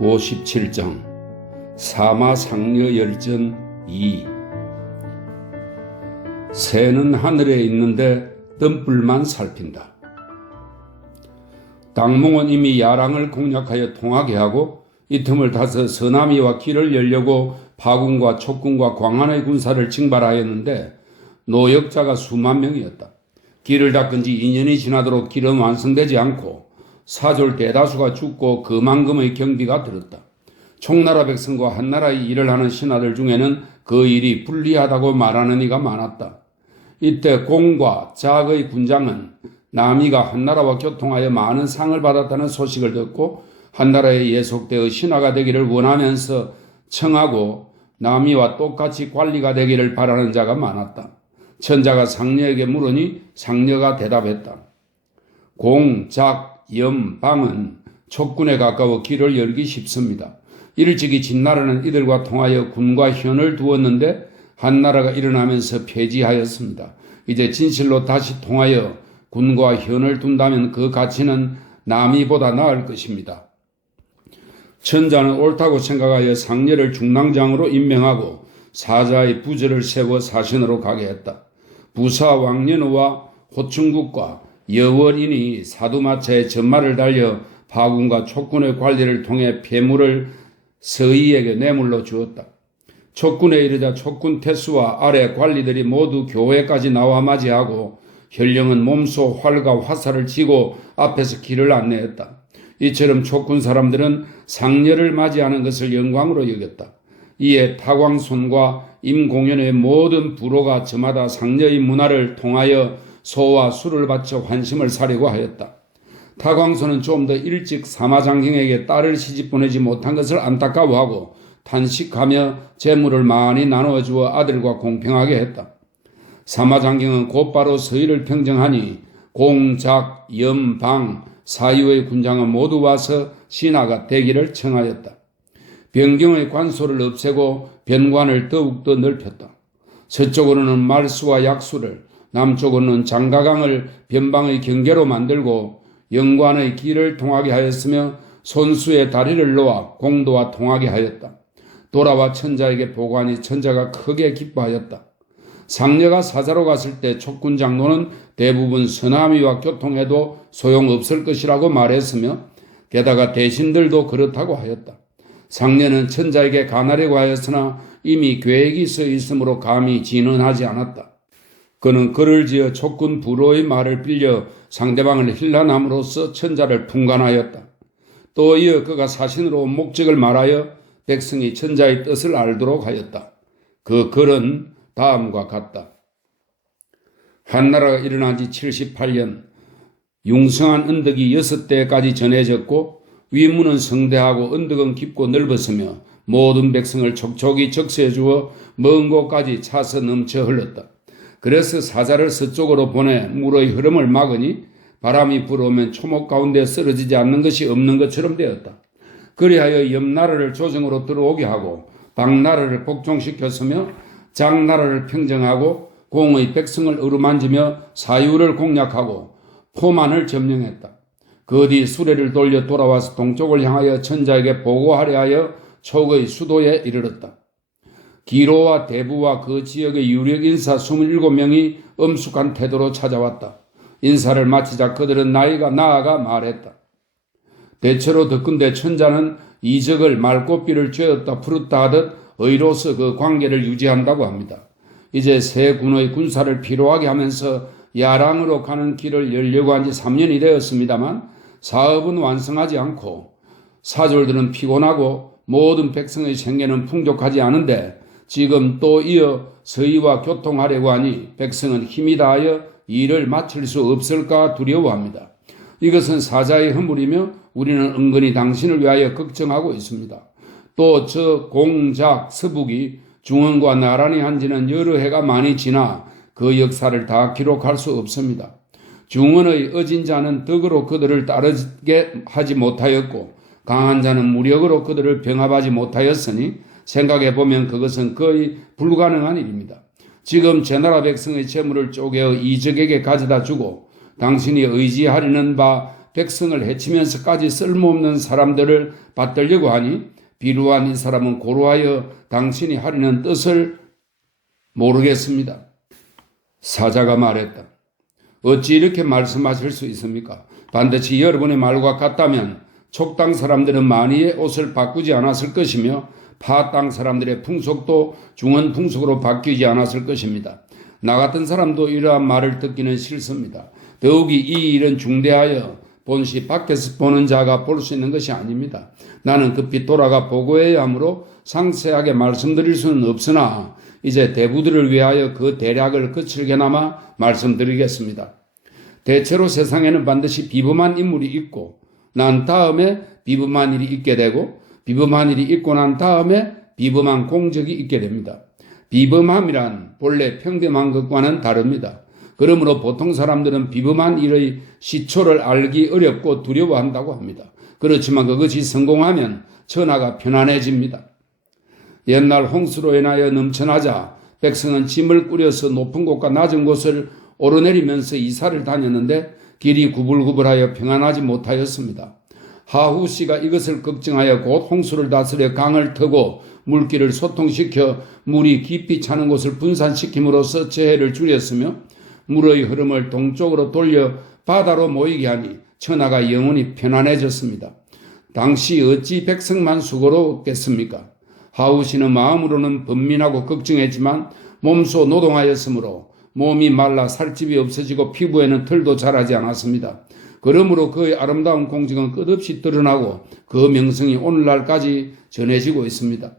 57장 사마상려열전 2. 새는 하늘에 있는데 덤불만 살핀다. 당몽은 이미 야랑을 공략하여 통하게 하고 이 틈을 타서 서남이와 길을 열려고 파군과 촉군과 광안의 군사를 징발하였는데 노역자가 수만 명이었다. 길을 닦은 지 2년이 지나도록 길은 완성되지 않고 사졸 대다수가 죽고 그만금의 경비가 들었다. 총나라 백성과 한나라의 일을 하는 신하들 중에는 그 일이 불리하다고 말하는 이가 많았다. 이때 공과 작의 군장은 남이가 한나라와 교통하여 많은 상을 받았다는 소식을 듣고 한나라에 예속되어 신하가 되기를 원하면서 청하고 남이와 똑같이 관리가 되기를 바라는 자가 많았다. 천자가 상녀에게 물으니 상녀가 대답했다. 공, 작, 염, 방은 촉군에 가까워 길을 열기 쉽습니다. 일찍이 진나라는 이들과 통하여 군과 현을 두었는데 한나라가 일어나면서 폐지하였습니다. 이제 진실로 다시 통하여 군과 현을 둔다면 그 가치는 남이보다 나을 것입니다. 천자는 옳다고 생각하여 상녀를 중랑장으로 임명하고 사자의 부제를 세워 사신으로 가게 했다. 부사 왕년우와 호충국과 여월인이 사두마차에 전말을 달려 파군과 촉군의 관리를 통해 폐물을 서희에게 뇌물로 주었다. 촉군에 이르자 촉군 태수와 아래 관리들이 모두 교회까지 나와 맞이하고 현령은 몸소 활과 화살을 쥐고 앞에서 길을 안내했다. 이처럼 촉군 사람들은 상녀를 맞이하는 것을 영광으로 여겼다. 이에 타광손과 임공연의 모든 부로가 저마다 상녀의 문화를 통하여 소와 술을 바쳐 환심을 사려고 하였다. 타광손은 좀 더 일찍 사마장경에게 딸을 시집 보내지 못한 것을 안타까워하고 탄식하며 재물을 많이 나누어 주어 아들과 공평하게 했다. 사마장경은 곧바로 서희를 평정하니 공, 작, 염, 방, 사유의 군장은 모두 와서 신하가 되기를 청하였다. 변경의 관소를 없애고 변관을 더욱더 넓혔다. 서쪽으로는 말수와 약수를, 남쪽으로는 장가강을 변방의 경계로 만들고 영관의 길을 통하게 하였으며 손수의 다리를 놓아 공도와 통하게 하였다. 돌아와 천자에게 보고하니 천자가 크게 기뻐하였다. 상녀가 사자로 갔을 때 촉군 장로는 대부분 서남이와 교통해도 소용없을 것이라고 말했으며 게다가 대신들도 그렇다고 하였다. 상녀는 천자에게 가나려고 하였으나 이미 계획이 서 있으므로 감히 진언하지 않았다. 그는 글을 지어 촉군 부로의 말을 빌려 상대방을 힐난함으로써 천자를 풍간하였다. 또 이어 그가 사신으로 온 목적을 말하여 백성이 천자의 뜻을 알도록 하였다. 그 글은 다음과 같다. 한나라가 일어난 지 78년 융성한 언덕이 6대까지 전해졌고 위문은 성대하고 언덕은 깊고 넓었으며 모든 백성을 촉촉이 적셔 주어 먼 곳까지 차서 넘쳐 흘렀다. 그래서 사자를 서쪽으로 보내 물의 흐름을 막으니 바람이 불어오면 초목 가운데 쓰러지지 않는 것이 없는 것처럼 되었다. 그리하여 옆나라를 조정으로 들어오게 하고 방나라를 복종시켰으며 장나라를 평정하고 공의 백성을 어루만지며 사유를 공략하고 포만을 점령했다. 그 뒤 수레를 돌려 돌아와서 동쪽을 향하여 천자에게 보고하려 하여 촉의 수도에 이르렀다. 기로와 대부와 그 지역의 유력 인사 27명이 엄숙한 태도로 찾아왔다. 인사를 마치자 그들은 나이가 나아가 말했다. 대체로 듣건대 천자는 이적을 말꽃비를 쬐었다 풀었다 하듯 의로서 그 관계를 유지한다고 합니다. 이제 새 군의 군사를 피로하게 하면서 야랑으로 가는 길을 열려고 한 지 3년이 되었습니다만 사업은 완성하지 않고 사졸들은 피곤하고 모든 백성의 생계는 풍족하지 않은데 지금 또 이어 서희와 교통하려고 하니 백성은 힘이 다하여 일을 마칠 수 없을까 두려워합니다. 이것은 사자의 허물이며 우리는 은근히 당신을 위하여 걱정하고 있습니다. 또 저 공작 서북이 중원과 나란히 한 지는 여러 해가 많이 지나 그 역사를 다 기록할 수 없습니다. 중원의 어진 자는 덕으로 그들을 따르게 하지 못하였고 강한 자는 무력으로 그들을 병합하지 못하였으니 생각해보면 그것은 거의 불가능한 일입니다. 지금 제 나라 백성의 재물을 쪼개어 이적에게 가져다 주고 당신이 의지하려는 바 백성을 해치면서까지 쓸모없는 사람들을 받들려고 하니 비루한 이 사람은 고루하여 당신이 하려는 뜻을 모르겠습니다. 사자가 말했다. 어찌 이렇게 말씀하실 수 있습니까? 반드시 여러분의 말과 같다면 촉당 사람들은 만이의 옷을 바꾸지 않았을 것이며 파땅 사람들의 풍속도 중원 풍속으로 바뀌지 않았을 것입니다. 나 같은 사람도 이러한 말을 듣기는 싫습니다. 더욱이 이 일은 중대하여 본시 밖에서 보는 자가 볼 수 있는 것이 아닙니다. 나는 급히 돌아가 보고해야 하므로 상세하게 말씀드릴 수는 없으나 이제 대부들을 위하여 그 대략을 거칠게나마 말씀드리겠습니다. 대체로 세상에는 반드시 비범한 인물이 있고 난 다음에 비범한 일이 있게 되고 비범한 일이 있고 난 다음에 비범한 공적이 있게 됩니다. 비범함이란 본래 평범한 것과는 다릅니다. 그러므로 보통 사람들은 비범한 일의 시초를 알기 어렵고 두려워한다고 합니다. 그렇지만 그것이 성공하면 천하가 편안해집니다. 옛날 홍수로 인하여 넘쳐나자 백성은 짐을 꾸려서 높은 곳과 낮은 곳을 오르내리면서 이사를 다녔는데 길이 구불구불하여 평안하지 못하였습니다. 하후 씨가 이것을 걱정하여 곧 홍수를 다스려 강을 트고 물길을 소통시켜 물이 깊이 차는 곳을 분산시킴으로써 재해를 줄였으며 물의 흐름을 동쪽으로 돌려 바다로 모이게 하니 천하가 영원히 편안해졌습니다. 당시 어찌 백성만 수고로웠겠습니까? 하후 씨는 마음으로는 번민하고 걱정했지만 몸소 노동하였으므로 몸이 말라 살집이 없어지고 피부에는 털도 자라지 않았습니다. 그러므로 그의 아름다운 공직은 끝없이 드러나고 그 명성이 오늘날까지 전해지고 있습니다.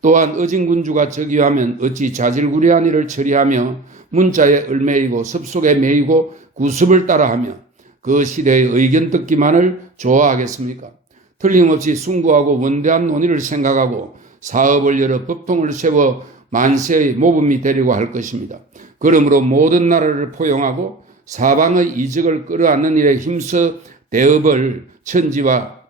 또한 어진군주가 즉위하면 어찌 자질구레한 일을 처리하며 문자에 얼매이고 습속에 매이고 구습을 따라하며 그 시대의 의견 듣기만을 좋아하겠습니까? 틀림없이 숭고하고 원대한 논의를 생각하고 사업을 열어 법통을 세워 만세의 모범이 되려고 할 것입니다. 그러므로 모든 나라를 포용하고 사방의 이적을 끌어안는 일에 힘써 대업을 천지와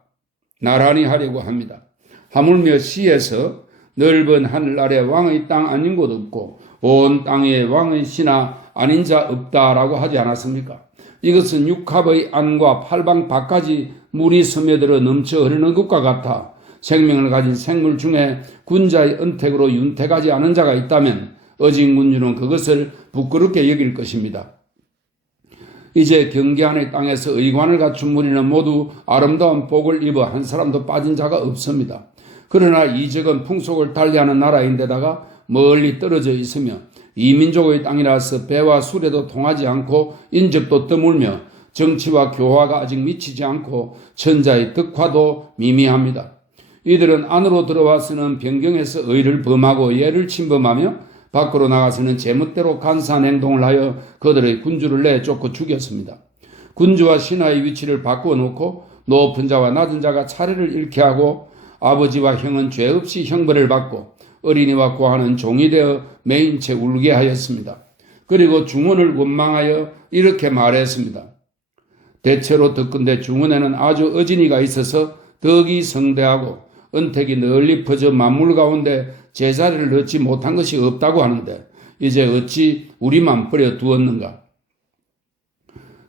나란히 하려고 합니다. 하물며 시에서 넓은 하늘 아래 왕의 땅 아닌 곳 없고 온 땅에 왕의 신하 아닌 자 없다라고 하지 않았습니까? 이것은 육합의 안과 팔방 밖까지 물이 스며들어 넘쳐 흐르는 것과 같아 생명을 가진 생물 중에 군자의 은택으로 윤택하지 않은 자가 있다면 어진군주는 그것을 부끄럽게 여길 것입니다. 이제 경계안의 땅에서 의관을 갖춘 무리는 모두 아름다운 복을 입어 한 사람도 빠진 자가 없습니다. 그러나 이 지역은 풍속을 달리하는 나라인데다가 멀리 떨어져 있으며 이민족의 땅이라서 배와 수레도 통하지 않고 인접도 드물며 정치와 교화가 아직 미치지 않고 천자의 덕화도 미미합니다. 이들은 안으로 들어와서는 변경해서 의를 범하고 예를 침범하며 밖으로 나가서는 제멋대로 간사한 행동을 하여 그들의 군주를 내쫓고 죽였습니다. 군주와 신하의 위치를 바꾸어 놓고 높은 자와 낮은 자가 차례를 잃게 하고 아버지와 형은 죄 없이 형벌을 받고 어린이와 고아는 종이 되어 매인 채 울게 하였습니다. 그리고 중원을 원망하여 이렇게 말했습니다. 대체로 듣건대 중원에는 아주 어진이가 있어서 덕이 성대하고 은택이 널리 퍼져 만물 가운데 제자리를 얻지 못한 것이 없다고 하는데 이제 어찌 우리만 버려 두었는가?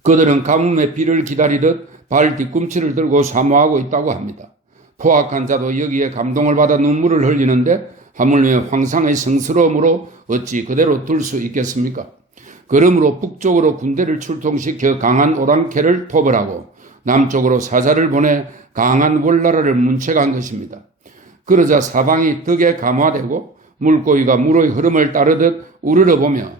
그들은 가뭄의 비를 기다리듯 발 뒤꿈치를 들고 사모하고 있다고 합니다. 포악한 자도 여기에 감동을 받아 눈물을 흘리는데 하물며 황상의 성스러움으로 어찌 그대로 둘 수 있겠습니까? 그러므로 북쪽으로 군대를 출동시켜 강한 오랑캐를 토벌하고 남쪽으로 사자를 보내 강한 월나라를 문책한 것입니다. 그러자 사방이 덕에 감화되고 물고기가 물의 흐름을 따르듯 우러러보며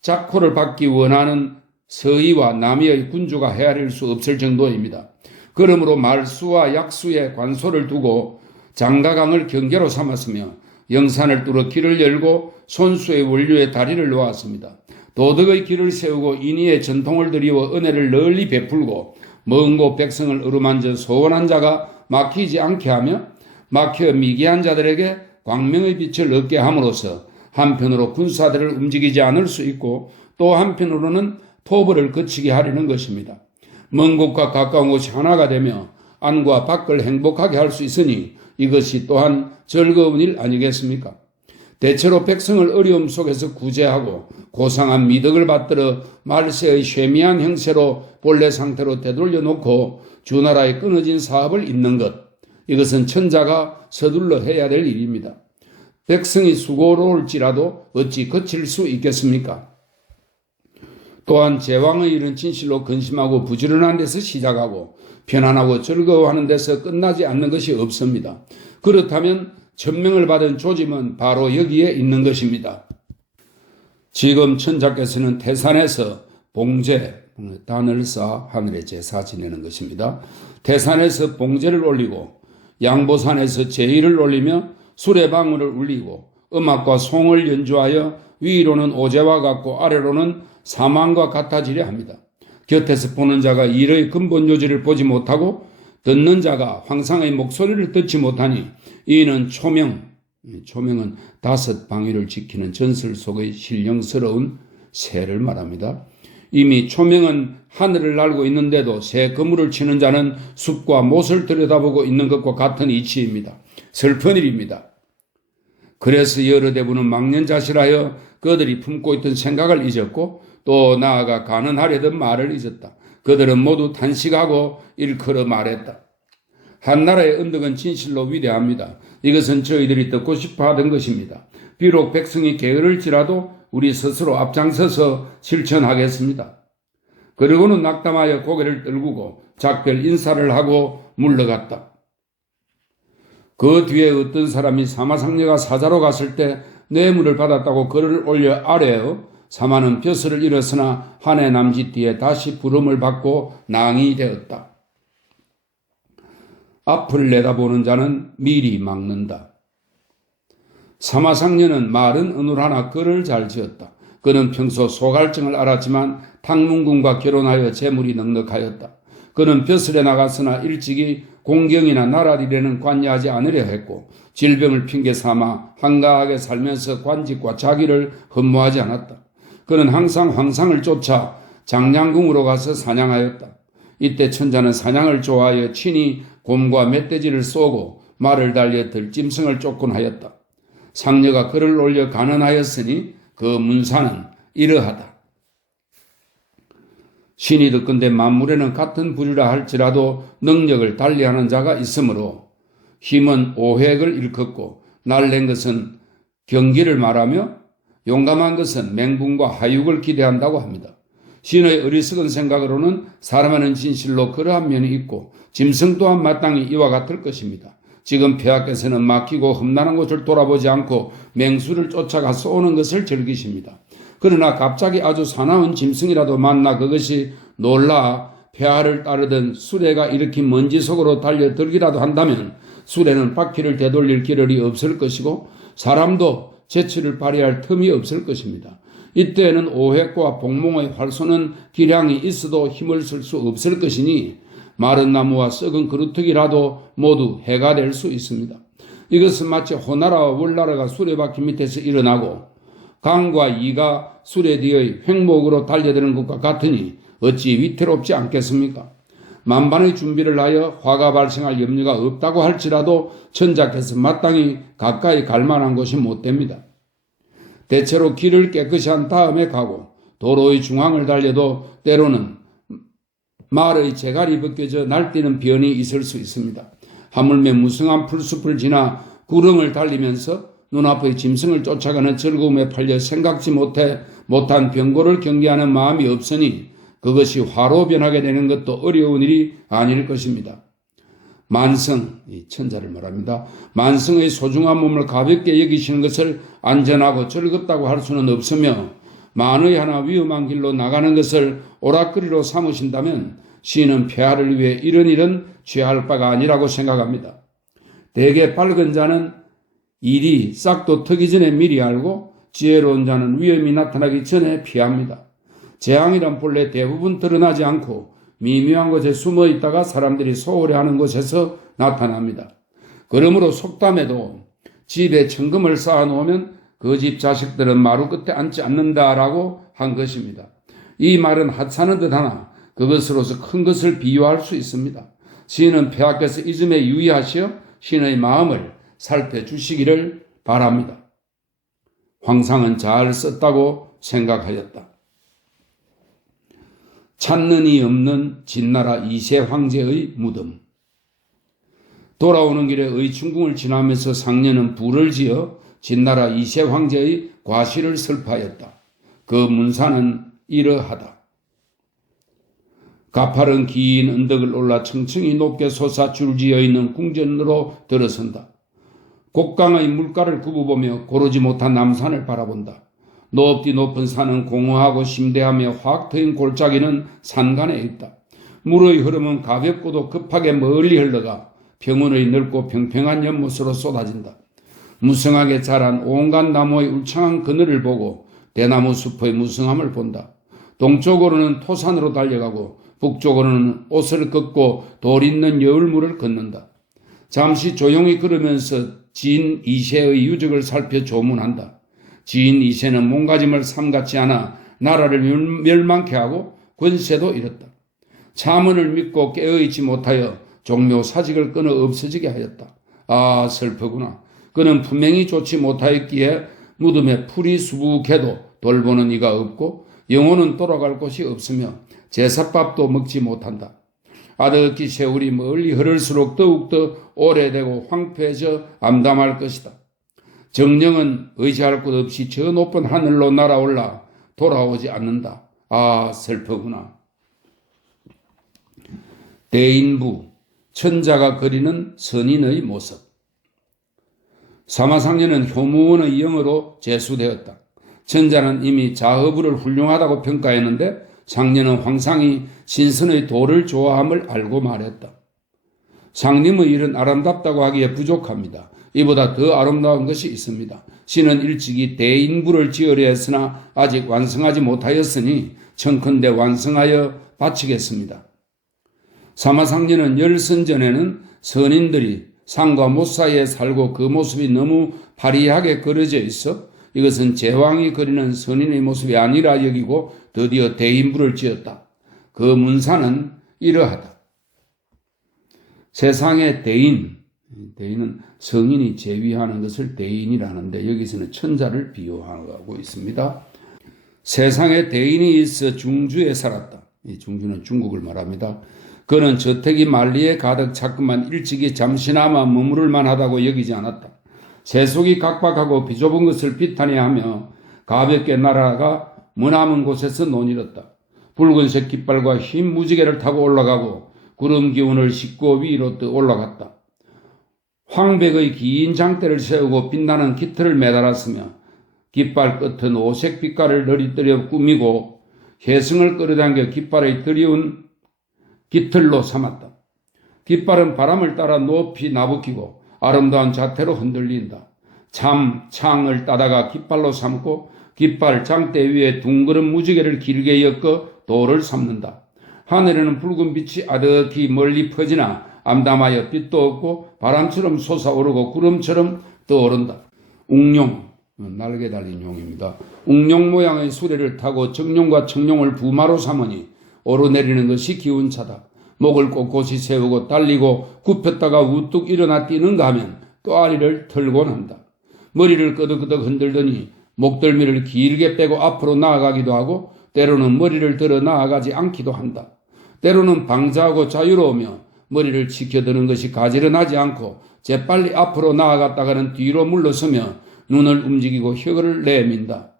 작호를 받기 원하는 서의와 남이의 군주가 헤아릴 수 없을 정도입니다. 그러므로 말수와 약수에 관소를 두고 장가강을 경계로 삼았으며 영산을 뚫어 길을 열고 손수의 원류에 다리를 놓았습니다. 도덕의 길을 세우고 인의의 전통을 드리워 은혜를 널리 베풀고 먼 곳 백성을 어루만져 소원한 자가 막히지 않게 하며 막혀 미개한 자들에게 광명의 빛을 얻게 함으로써 한편으로 군사들을 움직이지 않을 수 있고 또 한편으로는 토벌을 그치게 하려는 것입니다. 먼 곳과 가까운 곳이 하나가 되며 안과 밖을 행복하게 할 수 있으니 이것이 또한 즐거운 일 아니겠습니까? 대체로 백성을 어려움 속에서 구제하고 고상한 미덕을 받들어 말세의 쇠미한 형세로 본래 상태로 되돌려 놓고 주나라에 끊어진 사업을 잇는 것, 이것은 천자가 서둘러 해야 될 일입니다. 백성이 수고로울지라도 어찌 거칠 수 있겠습니까? 또한 제왕의 일은 진실로 근심하고 부지런한 데서 시작하고 편안하고 즐거워하는 데서 끝나지 않는 것이 없습니다. 그렇다면 천명을 받은 조짐은 바로 여기에 있는 것입니다. 지금 천자께서는 태산에서 봉제, 단을 쌓아 하늘에 제사 지내는 것입니다. 태산에서 봉제를 올리고 양보산에서 제의를 올리며 수레방울을 울리고 음악과 송을 연주하여 위로는 오제와 같고 아래로는 사망과 같아지려 합니다. 곁에서 보는 자가 일의 근본 요지를 보지 못하고 듣는 자가 황상의 목소리를 듣지 못하니 이는 초명은 5방위를 지키는 전설 속의 신령스러운 새를 말합니다. 이미 초명은 하늘을 날고 있는데도 새 그물을 치는 자는 숲과 못을 들여다보고 있는 것과 같은 이치입니다. 슬픈 일입니다. 그래서 여러 대부는 망년자실하여 그들이 품고 있던 생각을 잊었고 또 나아가 가는하려던 말을 잊었다. 그들은 모두 탄식하고 일컬어 말했다. 한 나라의 은덕은 진실로 위대합니다. 이것은 저희들이 듣고 싶어 하던 것입니다. 비록 백성이 게으를지라도 우리 스스로 앞장서서 실천하겠습니다. 그리고는 낙담하여 고개를 떨구고 작별 인사를 하고 물러갔다. 그 뒤에 어떤 사람이 사마상녀가 사자로 갔을 때 뇌물을 받았다고 글을 올려 아뢰어 사마는 벼슬을 잃었으나 한 해 남짓 뒤에 다시 부름을 받고 낭이 되었다. 앞을 내다보는 자는 미리 막는다. 사마상녀는 마른 은울 하나 글을 잘 지었다. 그는 평소 소갈증을 앓았지만 탕문군과 결혼하여 재물이 넉넉하였다. 그는 벼슬에 나갔으나 일찍이 공경이나 나라일에는 관여하지 않으려 했고 질병을 핑계 삼아 한가하게 살면서 관직과 자기를 흠모하지 않았다. 그는 항상 황상을 쫓아 장량궁으로 가서 사냥하였다. 이때 천자는 사냥을 좋아하여 친히 곰과 멧돼지를 쏘고 말을 달려 들짐승을 쫓곤 하였다. 상녀가 글을 올려 간언하였으니 그 문사는 이러하다. 신이 듣건대 만물에는 같은 부류라 할지라도 능력을 달리하는 자가 있으므로 힘은 오획을 일컫고 날랜 것은 경기를 말하며 용감한 것은 맹분과 하육을 기대한다고 합니다. 신의 어리석은 생각으로는 사람에는 진실로 그러한 면이 있고 짐승 또한 마땅히 이와 같을 것입니다. 지금 폐하께서는 막히고 험난한 곳을 돌아보지 않고 맹수를 쫓아가 쏘는 것을 즐기십니다. 그러나 갑자기 아주 사나운 짐승이라도 만나 그것이 놀라 폐하를 따르던 수레가 일으킨 먼지 속으로 달려들기라도 한다면 수레는 바퀴를 되돌릴 기력이 없을 것이고 사람도 재치를 발휘할 틈이 없을 것입니다. 이때에는 오획과 복몽의 활쏘는 기량이 있어도 힘을 쓸 수 없을 것이니 마른 나무와 썩은 그루터기라도 모두 해가 될 수 있습니다. 이것은 마치 호나라와 월나라가 수레바퀴 밑에서 일어나고 강과 이가 수레 뒤의 횡목으로 달려드는 것과 같으니 어찌 위태롭지 않겠습니까? 만반의 준비를 하여 화가 발생할 염려가 없다고 할지라도 천자께서 마땅히 가까이 갈 만한 곳이 못 됩니다. 대체로 길을 깨끗이 한 다음에 가고 도로의 중앙을 달려도 때로는 말의 재갈이 벗겨져 날뛰는 변이 있을 수 있습니다. 하물며 무성한 풀숲을 지나 구릉을 달리면서 눈앞의 짐승을 쫓아가는 즐거움에 팔려 생각지 못한 병고를 경계하는 마음이 없으니 그것이 화로 변하게 되는 것도 어려운 일이 아닐 것입니다. 만성, 이 천자를 말합니다. 만성의 소중한 몸을 가볍게 여기시는 것을 안전하고 즐겁다고 할 수는 없으며 만의 하나 위험한 길로 나가는 것을 오락거리로 삼으신다면 시인은 폐하를 위해 이런 일은 취할 바가 아니라고 생각합니다. 대개 밝은 자는 일이 싹도 트기 전에 미리 알고 지혜로운 자는 위험이 나타나기 전에 피합니다. 재앙이란 본래 대부분 드러나지 않고 미묘한 곳에 숨어 있다가 사람들이 소홀해하는 곳에서 나타납니다. 그러므로 속담에도 집에 천금을 쌓아놓으면 그 집 자식들은 마루 끝에 앉지 않는다라고 한 것입니다. 이 말은 하찮은 듯하나 그것으로서 큰 것을 비유할 수 있습니다. 시인은 폐하께서 이 점에 유의하시어 신의 마음을 살펴주시기를 바랍니다. 황상은 잘 썼다고 생각하였다. 찾는 이 없는 진나라 이세 황제의 무덤. 돌아오는 길에 의춘궁을 지나면서 상년은 불을 지어 진나라 이세 황제의 과실을 설파하였다. 그 문사는 이러하다. 가파른 긴 언덕을 올라 층층이 높게 솟아 줄지어 있는 궁전으로 들어선다. 곡강의 물가를 굽어보며 고르지 못한 남산을 바라본다. 높디 높은 산은 공허하고 심대하며 확 트인 골짜기는 산간에 있다. 물의 흐름은 가볍고도 급하게 멀리 흘러가 평원의 넓고 평평한 연못으로 쏟아진다. 무성하게 자란 온갖 나무의 울창한 그늘을 보고 대나무 숲의 무성함을 본다. 동쪽으로는 토산으로 달려가고 북쪽으로는 옷을 걷고 돌 있는 여울물을 걷는다. 잠시 조용히 걸으면서 진 이세의 유적을 살펴 조문한다. 진 이세는 몸가짐을 삼같지 않아 나라를 멸망케 하고 권세도 잃었다. 자문을 믿고 깨어있지 못하여 종묘 사직을 끊어 없어지게 하였다. 아, 슬프구나. 그는 분명히 좋지 못하였기에 무덤에 풀이 수북해도 돌보는 이가 없고 영혼은 돌아갈 곳이 없으며 제사밥도 먹지 못한다. 아득히 세월이 멀리 흐를수록 더욱더 오래되고 황폐해져 암담할 것이다. 정령은 의지할 곳 없이 저 높은 하늘로 날아올라 돌아오지 않는다. 아, 슬프구나. 대인부, 천자가 그리는 선인의 모습. 사마상년은 효무원의 영어로 제수되었다. 천자는 이미 자허부를 훌륭하다고 평가했는데 상년은 황상이 신선의 도를 좋아함을 알고 말했다. 상님의 일은 아름답다고 하기에 부족합니다. 이보다 더 아름다운 것이 있습니다. 신은 일찍이 대인부를 지으려 했으나 아직 완성하지 못하였으니 청컨대 완성하여 바치겠습니다. 사마상년은 열선 전에는 선인들이 상과 못 사이에 살고 그 모습이 너무 화려하게 그려져 있어 이것은 제왕이 그리는 선인의 모습이 아니라 여기고 드디어 대인부를 지었다. 그 문사는 이러하다. 세상의 대인은 성인이 제위하는 것을 대인이라는데 여기서는 천자를 비유하고 있습니다. 세상에 대인이 있어 중주에 살았다. 이 중주는 중국을 말합니다. 그는 저택이 만리에 가득 찼건만 일찍이 잠시나마 머무를 만하다고 여기지 않았다. 세속이 각박하고 비좁은 것을 비탄해하며 가볍게 날아가 머나먼 곳에서 논이렀다. 붉은색 깃발과 흰 무지개를 타고 올라가고 구름 기운을 싣고 위로 떠 올라갔다. 황백의 긴 장대를 세우고 빛나는 깃털을 매달았으며 깃발 끝은 오색 빛깔을 너리뜨려 꾸미고 혜성을 끌어당겨 깃발의 드리운 깃털로 삼았다. 깃발은 바람을 따라 높이 나부끼고 아름다운 자태로 흔들린다. 창을 따다가 깃발로 삼고 깃발 장대 위에 둥그런 무지개를 길게 엮어 돌을 삼는다. 하늘에는 붉은 빛이 아득히 멀리 퍼지나 암담하여 빛도 없고 바람처럼 솟아오르고 구름처럼 떠오른다. 웅룡, 날개 달린 용입니다. 웅룡 모양의 수레를 타고 정룡과 청룡을 부마로 삼으니 오르내리는 것이 기운차다. 목을 꼿꼿이 세우고 달리고 굽혔다가 우뚝 일어나 뛰는가 하면 꽈리를 털곤 한다. 머리를 끄덕끄덕 흔들더니 목덜미를 길게 빼고 앞으로 나아가기도 하고 때로는 머리를 들어 나아가지 않기도 한다. 때로는 방자하고 자유로우며 머리를 치켜드는 것이 가지런하지 않고 재빨리 앞으로 나아갔다가는 뒤로 물러서며 눈을 움직이고 혀를 내민다.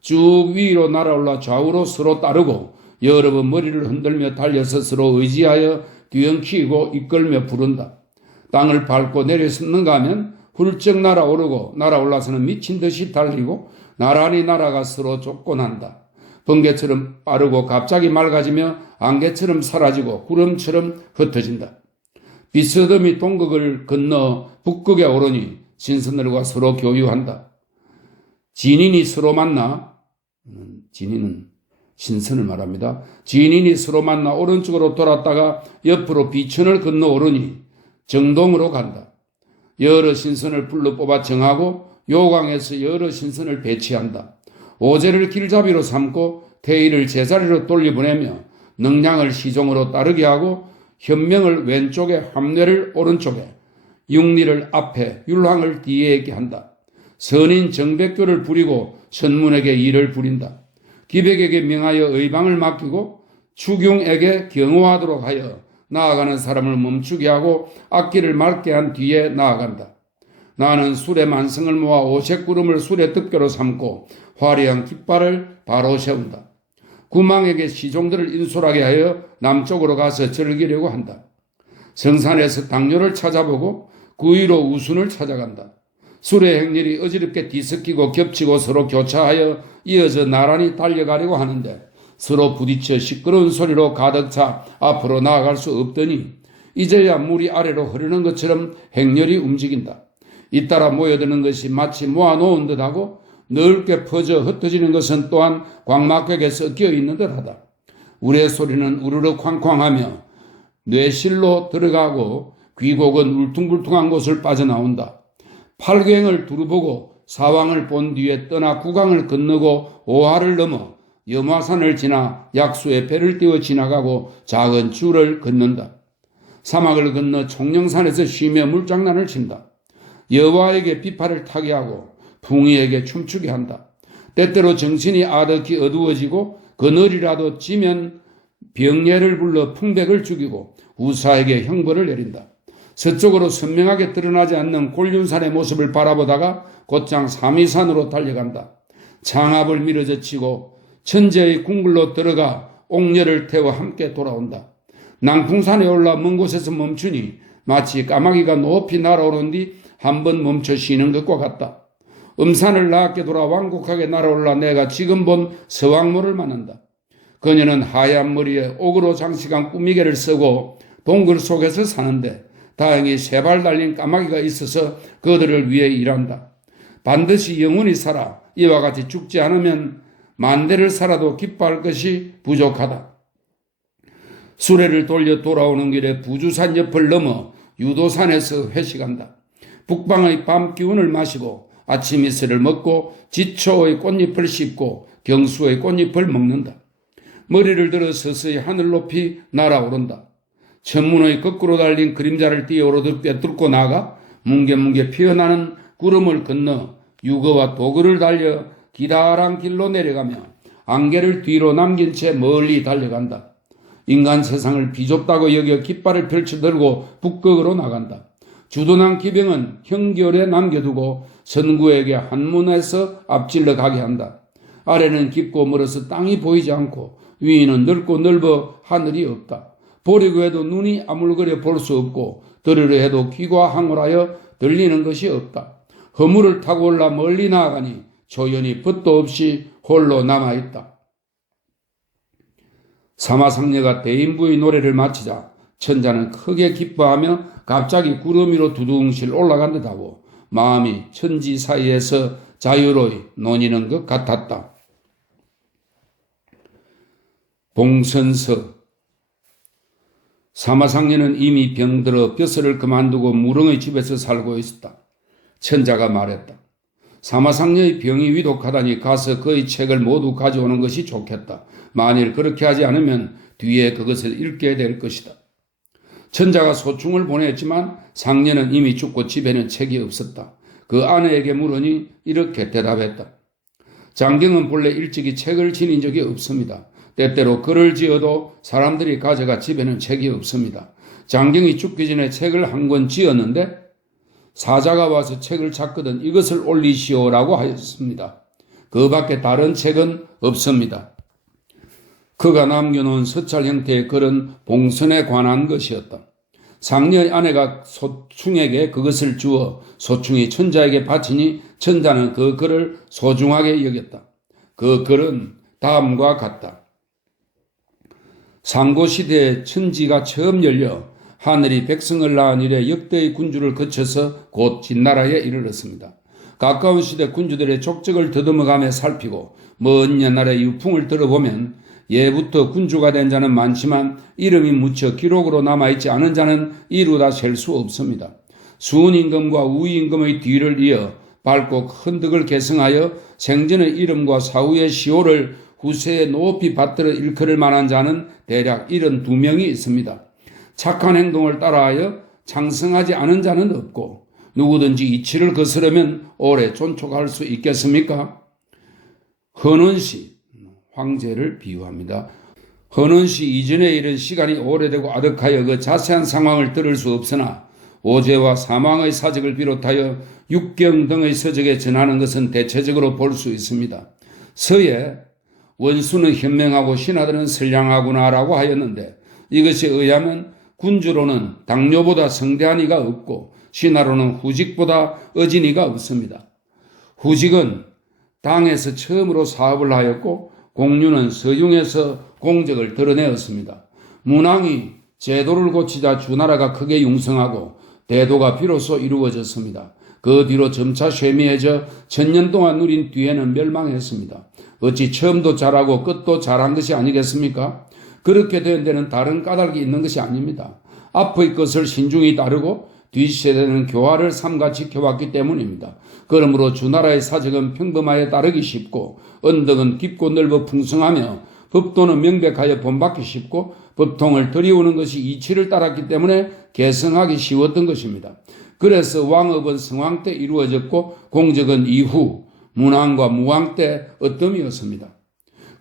쭉 위로 날아올라 좌우로 서로 따르고 여러 번 머리를 흔들며 달려서 서로 의지하여 뒤엉키고 이끌며 부른다. 땅을 밟고 내려섰는가 하면 훌쩍 날아오르고 날아올라서는 미친 듯이 달리고 나란히 날아가 서로 쫓곤 한다. 번개처럼 빠르고 갑자기 맑아지며 안개처럼 사라지고 구름처럼 흩어진다. 비스듬히 동극을 건너 북극에 오르니 신선들과 서로 교유한다. 진인이 서로 만나, 진인은 신선을 말합니다. 진인이 서로 만나 오른쪽으로 돌았다가 옆으로 비천을 건너 오르니 정동으로 간다. 여러 신선을 불러 뽑아 정하고 요강에서 여러 신선을 배치한다. 오제를 길잡이로 삼고 태일을 제자리로 돌려보내며 능량을 시종으로 따르게 하고 현명을 왼쪽에 함뇌를 오른쪽에 육리를 앞에 율황을 뒤에 있게 한다. 선인 정백교를 부리고 선문에게 일을 부린다. 기백에게 명하여 의방을 맡기고 추경에게 경호하도록 하여 나아가는 사람을 멈추게 하고 악기를 맑게 한 뒤에 나아간다. 나는 술의 만성을 모아 오색구름을 술의 덮개로 삼고 화려한 깃발을 바로 세운다. 구망에게 시종들을 인솔하게 하여 남쪽으로 가서 즐기려고 한다. 성산에서 당뇨를 찾아보고 그 위로 우순을 찾아간다. 술의 행렬이 어지럽게 뒤섞이고 겹치고 서로 교차하여 이어져 나란히 달려가려고 하는데 서로 부딪혀 시끄러운 소리로 가득 차 앞으로 나아갈 수 없더니 이제야 물이 아래로 흐르는 것처럼 행렬이 움직인다. 잇따라 모여드는 것이 마치 모아놓은 듯하고 넓게 퍼져 흩어지는 것은 또한 광막벽에 섞여 있는 듯하다. 우레소리는 우르르 쾅쾅하며 뇌실로 들어가고 귀곡은 울퉁불퉁한 곳을 빠져나온다. 팔경을 두루보고 사왕을 본 뒤에 떠나 구강을 건너고 오하를 넘어 염화산을 지나 약수에 배를 띄워 지나가고 작은 줄을 건넌다. 사막을 건너 총령산에서 쉬며 물장난을 친다. 여호와에게 비파를 타게 하고 풍이에게 춤추게 한다. 때때로 정신이 아득히 어두워지고 그늘이라도 지면 병례를 불러 풍백을 죽이고 우사에게 형벌을 내린다. 서쪽으로 선명하게 드러나지 않는 곤륜산의 모습을 바라보다가 곧장 삼위산으로 달려간다. 장압을 밀어젖히고 천재의 궁궐로 들어가 옥녀를 태워 함께 돌아온다. 낭풍산에 올라 먼 곳에서 멈추니 마치 까마귀가 높이 날아오른 뒤 한 번 멈춰 쉬는 것과 같다. 음산을 낮게 돌아 완곡하게 날아올라 내가 지금 본 서왕모를 만난다. 그녀는 하얀 머리에 옥으로 장식한 꾸미개를 쓰고 동굴 속에서 사는데 다행히 세 발 달린 까마귀가 있어서 그들을 위해 일한다. 반드시 영원히 살아 이와 같이 죽지 않으면 만대를 살아도 기뻐할 것이 부족하다. 수레를 돌려 돌아오는 길에 부주산 옆을 넘어 유도산에서 회식한다. 북방의 밤 기운을 마시고 아침 이슬을 먹고 지초의 꽃잎을 씹고 경수의 꽃잎을 먹는다. 머리를 들어 서서히 하늘 높이 날아오른다. 천문의 거꾸로 달린 그림자를 뛰어오르듯 빼뚫고 나가 뭉게뭉게 피어나는 구름을 건너 유거와 도그를 달려 기다란 길로 내려가며 안개를 뒤로 남긴 채 멀리 달려간다. 인간 세상을 비좁다고 여겨 깃발을 펼쳐들고 북극으로 나간다. 주둔한 기병은 형결에 남겨두고 선구에게 한문에서 앞질러 가게 한다. 아래는 깊고 멀어서 땅이 보이지 않고 위는 넓고 넓어 하늘이 없다. 보려고 해도 눈이 아물거려 볼 수 없고 들으려 해도 귀가 항울하여 들리는 것이 없다. 허물을 타고 올라 멀리 나아가니 조연히 벗도 없이 홀로 남아있다. 사마상녀가 대인부의 노래를 마치자 천자는 크게 기뻐하며 갑자기 구름 위로 두둥실 올라간 듯하고 마음이 천지 사이에서 자유로이 논이는 것 같았다. 봉선서. 사마상녀는 이미 병들어 벼슬을 그만두고 무릉의 집에서 살고 있었다. 천자가 말했다. 사마상녀의 병이 위독하다니 가서 그의 책을 모두 가져오는 것이 좋겠다. 만일 그렇게 하지 않으면 뒤에 그것을 읽게 될 것이다. 천자가 소충을 보냈지만 상녀는 이미 죽고 집에는 책이 없었다. 그 아내에게 물으니 이렇게 대답했다. 장경은 본래 일찍이 책을 지닌 적이 없습니다. 때때로 글을 지어도 사람들이 가져가 집에는 책이 없습니다. 장경이 죽기 전에 책을 한 권 지었는데 사자가 와서 책을 찾거든 이것을 올리시오라고 하였습니다. 그 밖에 다른 책은 없습니다. 그가 남겨놓은 서찰 형태의 글은 봉선에 관한 것이었다. 상녀의 아내가 소충에게 그것을 주어 소충이 천자에게 바치니 천자는 그 글을 소중하게 여겼다. 그 글은 다음과 같다. 상고시대에 천지가 처음 열려 하늘이 백성을 낳은 이래 역대의 군주를 거쳐서 곧 진나라에 이르렀습니다. 가까운 시대 군주들의 족적을 더듬어가며 살피고 먼 옛날의 유풍을 들어보면 예부터 군주가 된 자는 많지만 이름이 묻혀 기록으로 남아있지 않은 자는 이루다 셀 수 없습니다. 수은임금과 우임금의 뒤를 이어 밝고 큰 덕을 계승하여 생전의 이름과 사후의 시호를 후세에 높이 받들어 일컬을 만한 자는 대략 72명이 있습니다. 착한 행동을 따라하여 장성하지 않은 자는 없고 누구든지 이치를 거스르면 오래 존촉할 수 있겠습니까? 헌원시, 황제를 비유합니다. 헌원시 이전에 이른 시간이 오래되고 아득하여 그 자세한 상황을 들을 수 없으나 오제와 사망의 사적을 비롯하여 육경 등의 서적에 전하는 것은 대체적으로 볼 수 있습니다. 서에 원수는 현명하고 신하들은 선량하구나라고 하였는데 이것에 의하면 군주로는 당뇨보다 성대한 이가 없고 신하로는 후직보다 어진 이가 없습니다. 후직은 당에서 처음으로 사업을 하였고 공유는 서중에서 공적을 드러내었습니다. 문왕이 제도를 고치자 주나라가 크게 융성하고 대도가 비로소 이루어졌습니다. 그 뒤로 점차 쇠미해져 천년 동안 누린 뒤에는 멸망했습니다. 어찌 처음도 잘하고 끝도 잘한 것이 아니겠습니까? 그렇게 된 데는 다른 까닭이 있는 것이 아닙니다. 앞의 것을 신중히 따르고 뒷세대는 교화를 삼가 지켜왔기 때문입니다. 그러므로 주나라의 사적은 평범하여 따르기 쉽고 언덕은 깊고 넓어 풍성하며 법도는 명백하여 본받기 쉽고 법통을 들이오는 것이 이치를 따랐기 때문에 계승하기 쉬웠던 것입니다. 그래서 왕업은 성왕 때 이루어졌고 공적은 이후 문왕과 무왕 때 어뜸이었습니다.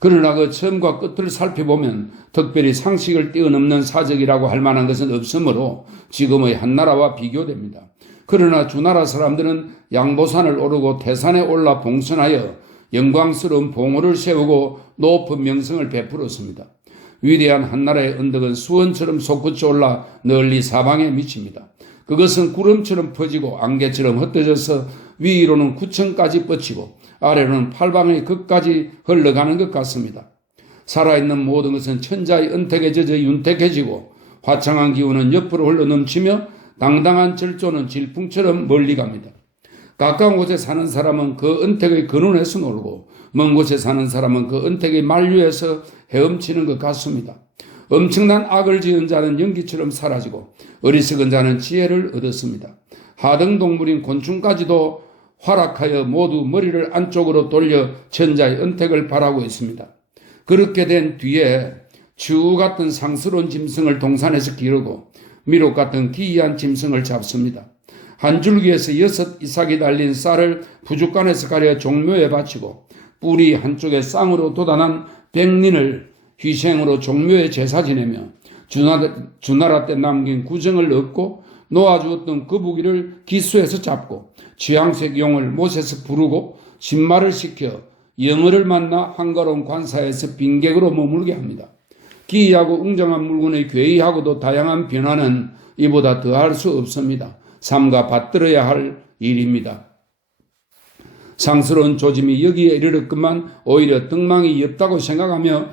그러나 그 처음과 끝을 살펴보면 특별히 상식을 뛰어넘는 사적이라고 할 만한 것은 없으므로 지금의 한나라와 비교됩니다. 그러나 주나라 사람들은 양보산을 오르고 태산에 올라 봉선하여 영광스러운 봉우를 세우고 높은 명성을 베풀었습니다. 위대한 한나라의 언덕은 수원처럼 솟구쳐 올라 널리 사방에 미칩니다. 그것은 구름처럼 퍼지고 안개처럼 흩어져서 위로는 구천까지 뻗치고 아래로는 팔방의 끝까지 흘러가는 것 같습니다. 살아있는 모든 것은 천자의 은택에 젖어 윤택해지고 화창한 기운은 옆으로 흘러넘치며 당당한 절조는 질풍처럼 멀리 갑니다. 가까운 곳에 사는 사람은 그 은택의 근원에서 놀고 먼 곳에 사는 사람은 그 은택의 만류에서 헤엄치는 것 같습니다. 엄청난 악을 지은 자는 연기처럼 사라지고 어리석은 자는 지혜를 얻었습니다. 하등동물인 곤충까지도 활락하여 모두 머리를 안쪽으로 돌려 천자의 은택을 바라고 있습니다. 그렇게 된 뒤에 추우 같은 상스러운 짐승을 동산에서 기르고 미륵 같은 기이한 짐승을 잡습니다. 한 줄기에서 6 이삭이 달린 쌀을 부죽간에서 가려 종묘에 바치고 뿌리 한쪽에 쌍으로 돋아난 백린을 희생으로 종묘에 제사 지내며 주나라 때 남긴 구정을 얻고 놓아주었던 거북이를 기수에서 잡고 취향색 용을 못에서 부르고 신말을 시켜 영어를 만나 한가로운 관사에서 빈객으로 머물게 합니다. 기이하고 웅장한 물건의 괴이하고도 다양한 변화는 이보다 더할 수 없습니다. 삼가 받들어야 할 일입니다. 상스러운 조짐이 여기에 이르렀건만 오히려 등망이 옅다고 생각하며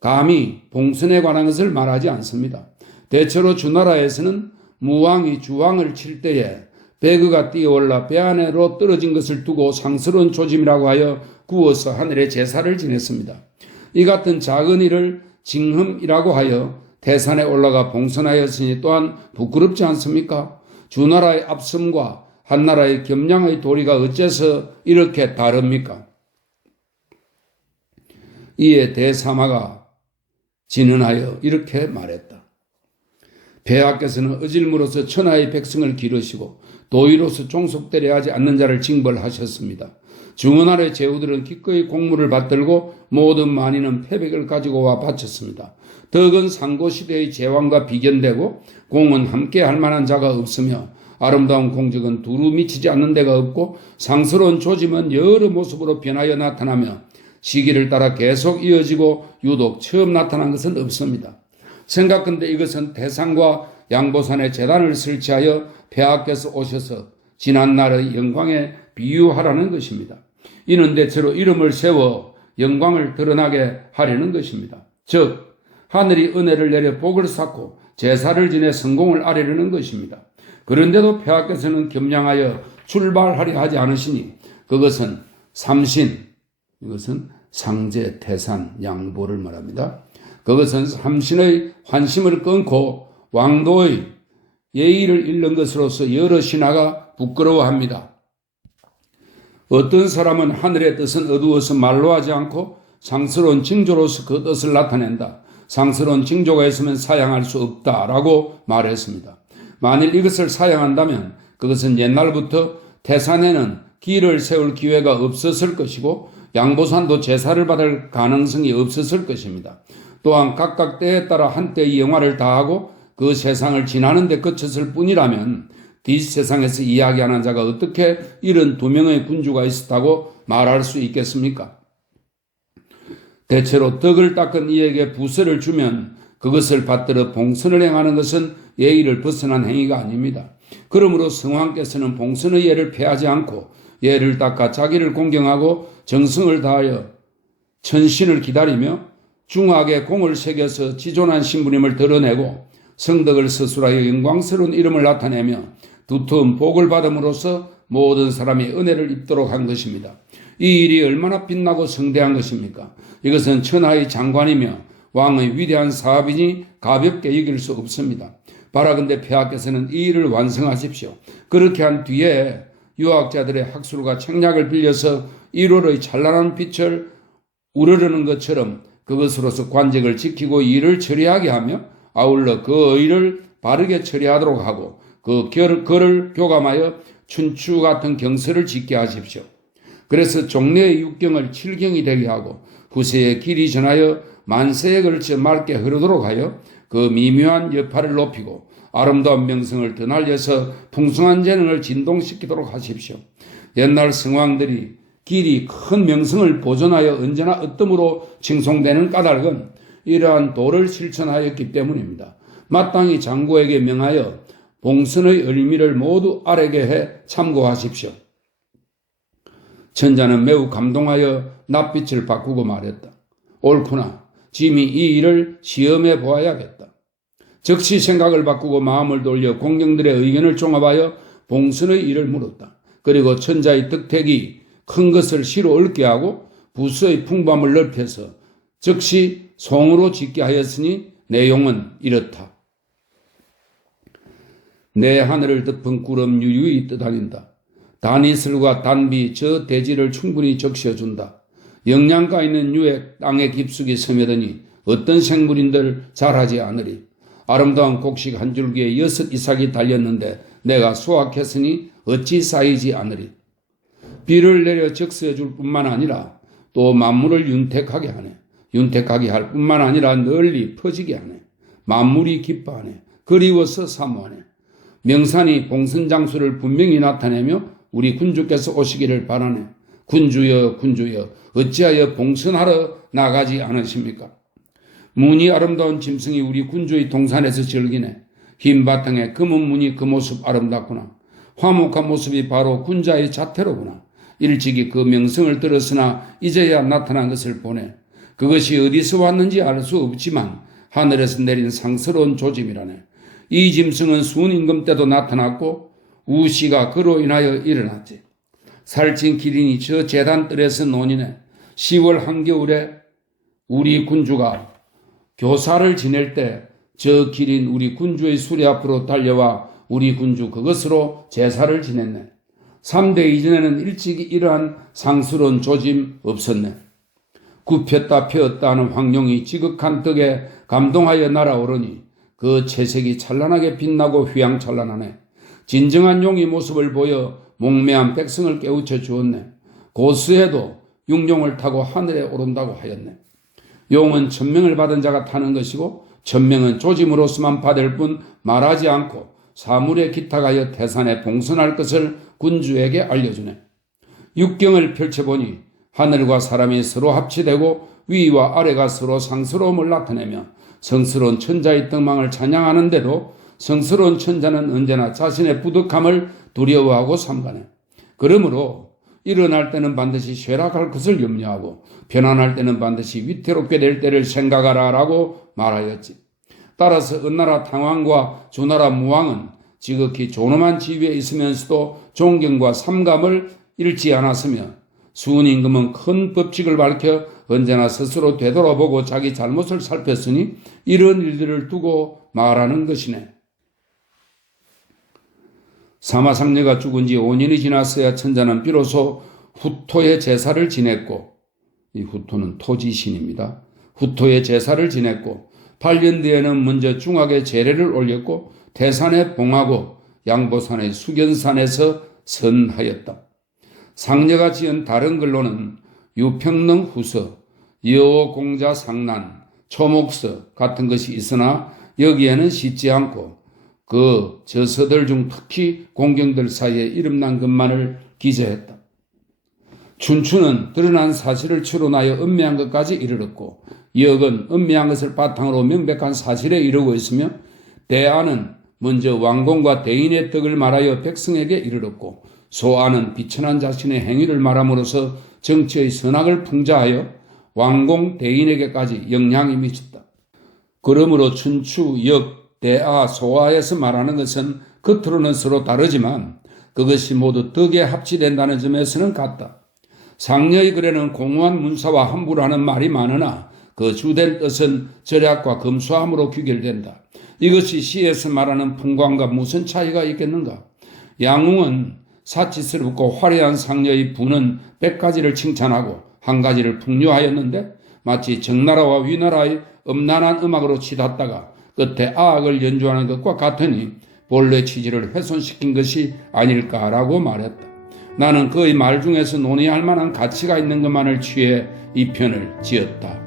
감히 봉선에 관한 것을 말하지 않습니다. 대체로 주나라에서는 무왕이 주왕을 칠 때에 배그가 뛰어올라 배 안으로 떨어진 것을 두고 상스러운 조짐이라고 하여 구워서 하늘에 제사를 지냈습니다. 이 같은 작은 일을 징흠이라고 하여 태산에 올라가 봉선하였으니 또한 부끄럽지 않습니까? 주나라의 앞섬과 한나라의 겸양의 도리가 어째서 이렇게 다릅니까? 이에 대사마가 진언하여 이렇게 말했다. 폐하께서는 어질무로서 천하의 백성을 기르시고 도의로서 종속되려 하지 않는 자를 징벌하셨습니다. 중원아래 제후들은 기꺼이 공물을 받들고 모든 만인은 패백을 가지고 와 바쳤습니다. 덕은 상고시대의 제왕과 비견되고 공은 함께 할 만한 자가 없으며 아름다운 공적은 두루 미치지 않는 데가 없고 상스러운 조짐은 여러 모습으로 변하여 나타나며 시기를 따라 계속 이어지고 유독 처음 나타난 것은 없습니다. 생각컨대 이것은 태산과 양보산에 제단을 설치하여 폐하께서 오셔서 지난날의 영광에 비유하라는 것입니다. 이는 대체로 이름을 세워 영광을 드러나게 하려는 것입니다. 즉 하늘이 은혜를 내려 복을 쌓고 제사를 지내 성공을 아뢰려는 것입니다. 그런데도 폐하께서는 겸양하여 출발하려 하지 않으시니 그것은 삼신, 이것은 상제, 태산, 양보를 말합니다. 그것은 삼신의 환심을 끊고 왕도의 예의를 잃는 것으로서 여러 신하가 부끄러워합니다. 어떤 사람은 하늘의 뜻은 어두워서 말로 하지 않고 상스러운 징조로서 그 뜻을 나타낸다. 상스러운 징조가 있으면 사양할 수 없다라고 말했습니다. 만일 이것을 사양한다면 그것은 옛날부터 태산에는 길을 세울 기회가 없었을 것이고 양보산도 제사를 받을 가능성이 없었을 것입니다. 또한 각각 때에 따라 한때의 영화를 다하고 그 세상을 지나는 데 그쳤을 뿐이라면 뒷세상에서 이야기하는 자가 어떻게 이런 두 명의 군주가 있었다고 말할 수 있겠습니까? 대체로 덕을 닦은 이에게 부서를 주면 그것을 받들어 봉선을 행하는 것은 예의를 벗어난 행위가 아닙니다. 그러므로 성왕께서는 봉선의 예를 폐하지 않고 예를 닦아 자기를 공경하고 정성을 다하여 천신을 기다리며 중하게 공을 새겨서 지존한 신부님을 드러내고 성덕을 서술하여 영광스러운 이름을 나타내며 두터운 복을 받음으로써 모든 사람이 은혜를 입도록 한 것입니다. 이 일이 얼마나 빛나고 성대한 것입니까? 이것은 천하의 장관이며 왕의 위대한 사업이니 가볍게 여길 수 없습니다. 바라건대 폐하께서는 이 일을 완성하십시오. 그렇게 한 뒤에 유학자들의 학술과 책략을 빌려서 1월의 찬란한 빛을 우러르는 것처럼 그것으로서 관직을 지키고 일을 처리하게 하며 아울러 그 의를 바르게 처리하도록 하고 그 글을 교감하여 춘추 같은 경서를 짓게 하십시오. 그래서 종래의 6경을 7경이 되게 하고 후세의 길이 전하여 만세에 걸쳐 맑게 흐르도록 하여 그 미묘한 여파를 높이고 아름다운 명성을 더 날려서 풍성한 재능을 진동시키도록 하십시오. 옛날 성왕들이 길이 큰 명성을 보존하여 언제나 어뜸으로 칭송되는 까닭은 이러한 도를 실천하였기 때문입니다. 마땅히 장고에게 명하여 봉선의 의미를 모두 아래게 해 참고하십시오. 천자는 매우 감동하여 낯빛을 바꾸고 말했다. 옳구나. 짐이 이 일을 시험해 보아야겠다. 즉시 생각을 바꾸고 마음을 돌려 공경들의 의견을 종합하여 봉선의 일을 물었다. 그리고 천자의 득택이 큰 것을 시로 얽게 하고 부서의 풍부함을 넓혀서 즉시 송으로 짓게 하였으니 내용은 이렇다. 내 하늘을 덮은 구름 유유히 떠다닌다. 단이슬과 단비 저 대지를 충분히 적셔준다. 영양가 있는 유액 땅의 깊숙이 스며드니 어떤 생물인들 잘하지 않으리. 아름다운 곡식 한 줄기에 6 이삭이 달렸는데 내가 수확했으니 어찌 쌓이지 않으리. 비를 내려 적셔 줄 뿐만 아니라 또 만물을 윤택하게 하네. 윤택하게 할 뿐만 아니라 널리 퍼지게 하네. 만물이 기뻐하네. 그리워서 사모하네. 명산이 봉선장수를 분명히 나타내며 우리 군주께서 오시기를 바라네. 군주여 군주여 어찌하여 봉선하러 나가지 않으십니까? 무늬 아름다운 짐승이 우리 군주의 동산에서 즐기네. 흰 바탕에 검은 무늬 그 모습 아름답구나. 화목한 모습이 바로 군자의 자태로구나. 일찍이 그 명성을 들었으나 이제야 나타난 것을 보네. 그것이 어디서 왔는지 알 수 없지만 하늘에서 내린 상스러운 조짐이라네. 이 짐승은 순임금 때도 나타났고 우시가 그로 인하여 일어났지. 살찐 기린이 저 재단뜰에서 논이네. 10월 한겨울에 우리 군주가 교사를 지낼 때 저 기린 우리 군주의 수리 앞으로 달려와 우리 군주 그것으로 제사를 지냈네. 3대 이전에는 일찍이 이러한 상스러운 조짐 없었네. 굽혔다 펴었다 하는 황룡이 지극한 덕에 감동하여 날아오르니 그 채색이 찬란하게 빛나고 휘황찬란하네. 진정한 용의 모습을 보여 목매한 백성을 깨우쳐 주었네. 고스에도 육룡을 타고 하늘에 오른다고 하였네. 용은 천명을 받은 자가 타는 것이고 천명은 조짐으로서만 받을 뿐 말하지 않고 사물에 기탁하여 태산에 봉선할 것을 군주에게 알려주네. 육경을 펼쳐보니 하늘과 사람이 서로 합치되고 위와 아래가 서로 상스러움을 나타내며 성스러운 천자의 등망을 찬양하는데도 성스러운 천자는 언제나 자신의 부득함을 두려워하고 삼가네. 그러므로 일어날 때는 반드시 쇠락할 것을 염려하고 편안할 때는 반드시 위태롭게 될 때를 생각하라라고 말하였지. 따라서 은나라 당왕과 주나라 무왕은 지극히 존엄한 지위에 있으면서도 존경과 삼감을 잃지 않았으며 수은임금은 큰 법칙을 밝혀 언제나 스스로 되돌아보고 자기 잘못을 살폈으니 이런 일들을 두고 말하는 것이네. 사마상녀가 죽은 지 5년이 지났어야 천자는 비로소 후토의 제사를 지냈고, 이 후토는 토지신입니다. 후토의 제사를 지냈고 8년 뒤에는 먼저 중학에 제례를 올렸고 태산에 봉하고 양보산의 수견산에서 선하였다. 상녀가 지은 다른 글로는 유평릉 후서, 여호공자 상난, 초목서 같은 것이 있으나 여기에는 싣지 않고 그 저서들 중 특히 공경들 사이에 이름난 것만을 기재했다. 춘추는 드러난 사실을 추론하여 은미한 것까지 이르렀고 역은 은미한 것을 바탕으로 명백한 사실에 이르고 있으며 대안은 먼저 왕공과 대인의 덕을 말하여 백성에게 이르렀고 소안은 비천한 자신의 행위를 말함으로써 정치의 선악을 풍자하여 왕공 대인에게까지 영향이 미쳤다. 그러므로 춘추, 역, 대아, 소아에서 말하는 것은 겉으로는 서로 다르지만 그것이 모두 덕에 합치된다는 점에서는 같다. 상녀의 글에는 공허한 문사와 함부라는 말이 많으나 그 주된 뜻은 절약과 검소함으로 귀결된다. 이것이 시에서 말하는 풍광과 무슨 차이가 있겠는가? 양웅은 사치스럽고 화려한 상녀의 부는 100가지를 칭찬하고 한 가지를 풍요하였는데 마치 정나라와 위나라의 음란한 음악으로 치닫다가 끝에 아악을 연주하는 것과 같으니 본래 취지를 훼손시킨 것이 아닐까라고 말했다. 나는 그의 말 중에서 논의할 만한 가치가 있는 것만을 취해 이 편을 지었다.